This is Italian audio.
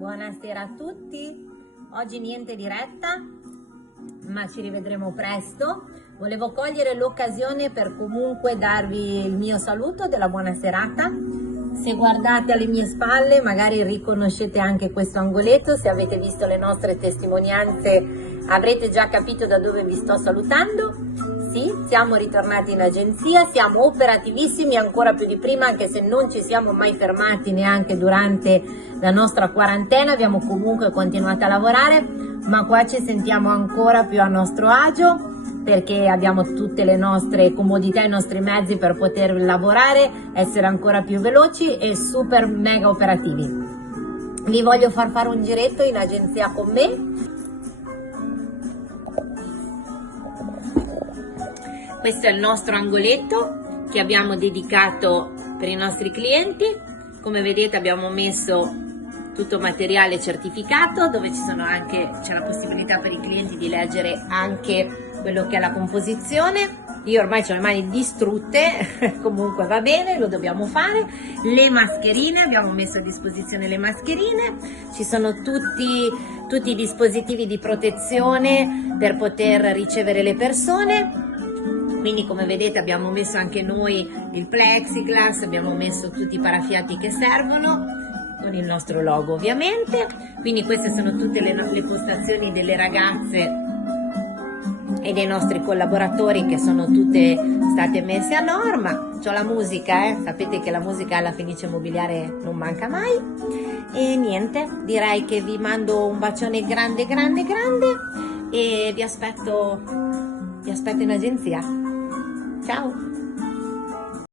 Buonasera a tutti, oggi niente diretta, ma ci rivedremo presto. Volevo cogliere l'occasione per comunque darvi il mio saluto della buona serata. Se guardate alle mie spalle magari riconoscete anche questo angoletto, se avete visto le nostre testimonianze avrete già capito da dove vi sto salutando. Sì, siamo ritornati in agenzia, siamo operativissimi ancora più di prima, anche se non ci siamo mai fermati neanche durante la nostra quarantena, abbiamo comunque continuato a lavorare, ma qua ci sentiamo ancora più a nostro agio perché abbiamo tutte le nostre comodità, i nostri mezzi per poter lavorare, essere ancora più veloci e super mega operativi. Vi voglio far fare un giretto in agenzia con me. Questo è il nostro angoletto che abbiamo dedicato per i nostri clienti. Come vedete abbiamo messo tutto materiale certificato dove c'è la possibilità per i clienti di leggere anche quello che è la composizione. Io ormai ho le mani distrutte, comunque va bene, lo dobbiamo fare. Le mascherine, abbiamo messo a disposizione le mascherine, ci sono tutti i dispositivi di protezione per poter ricevere le persone. Quindi come vedete abbiamo messo anche noi il plexiglass, abbiamo messo tutti i parafiati che servono con il nostro logo ovviamente. Quindi queste sono tutte le postazioni delle ragazze e dei nostri collaboratori che sono tutte state messe a norma. C'ho la musica, sapete che la musica alla Fenice Immobiliare non manca mai. E niente, direi che vi mando un bacione grande e vi aspetto in agenzia. Ciao!